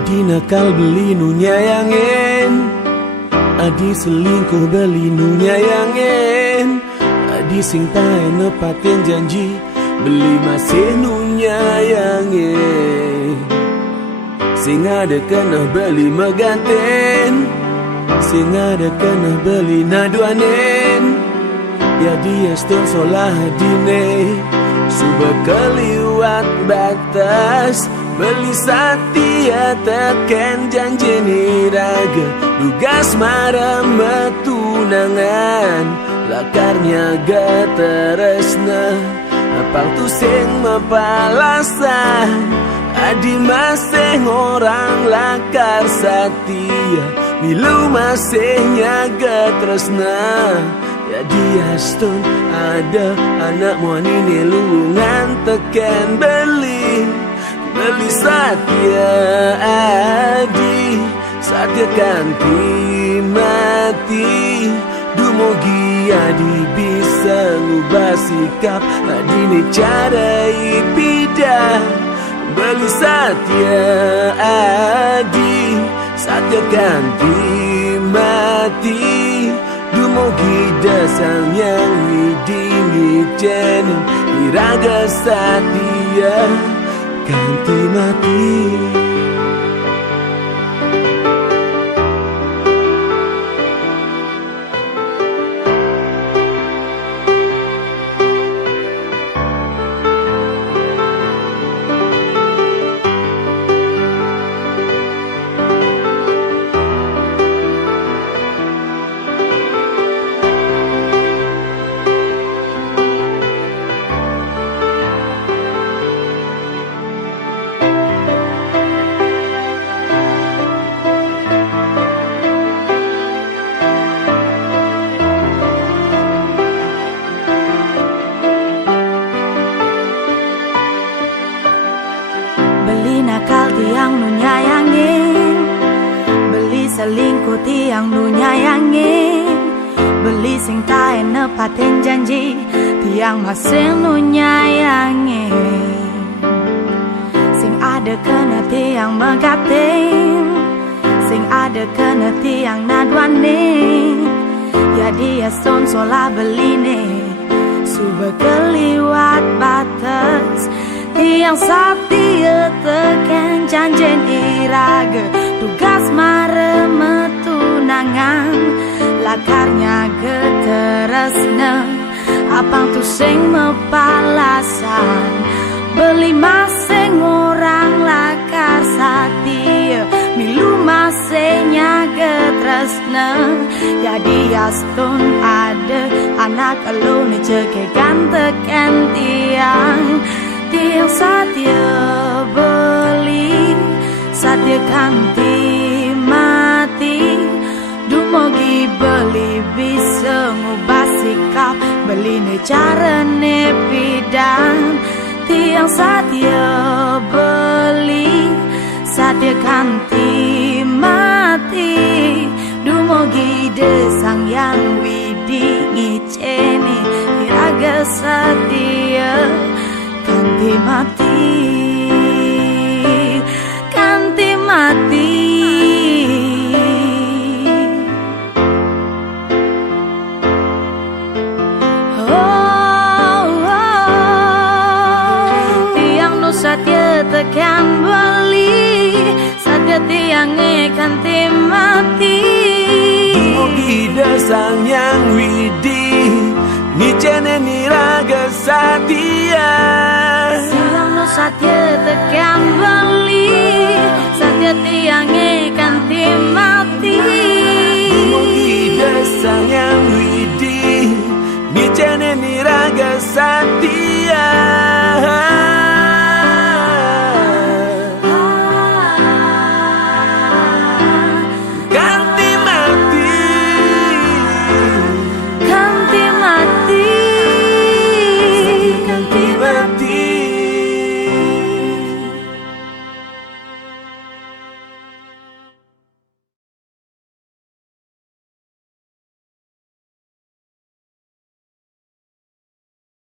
Adi nakal beli nu nyayangin, adi selingkuh beli nu nyayangin, adi sing tae nepatin janji beli masih nu nyayangin. Sing ada kena beli meganten, sing ada kena beli naduanen. Ya dia stun solah dine suba keliwat batas, beli satia teken janji niraga, dugas marah metunangan, lakarnya gak teresna apang tu sing mapalasan. Adi masih orang lakar satia, milu masih nyaga tresna. Ya dia stun ada anak muani nelungan teken beli satia adi, satia kanti mati. Dumogi adi bisa ngubah sikap, adi ni cara ipidah beli satia adi, satia kanti mati. Dumogi dasang yang widingi jenin iraga satia kanti mati. Beli nakal tiang nu nyayangin, beli selingkuh tiang nu nyayangin, beli sing tae nepatin janji tiang masih nu nyayangin. Sing ada kena tiang megatin, sing ada kena tiang naduanin. Ya dia son solah beline suba keliwat batas, tiang satia teken janjen iraga, tugas mare metunangan, lakarnya geteresna apang tu sing mepalasan. Beli masing orang lakar satia, milu masenya getresna. Jadi astun ada anak elu ni cekekan teken tiang satia beli, satia kanti mati. Dumogi beli bisa ngubah sikap, beli ni cara ni pidan. Tiang satia beli, satia kanti mati. Dumogi desang yang widingi ceni iraga satia kanti mati, kanti mati. Oh, tiang nu satia tekan beli, satia tiang kanti mati. Dumogi dasang yang widi ni cene niraga satia, tiang nu satia tekan beli.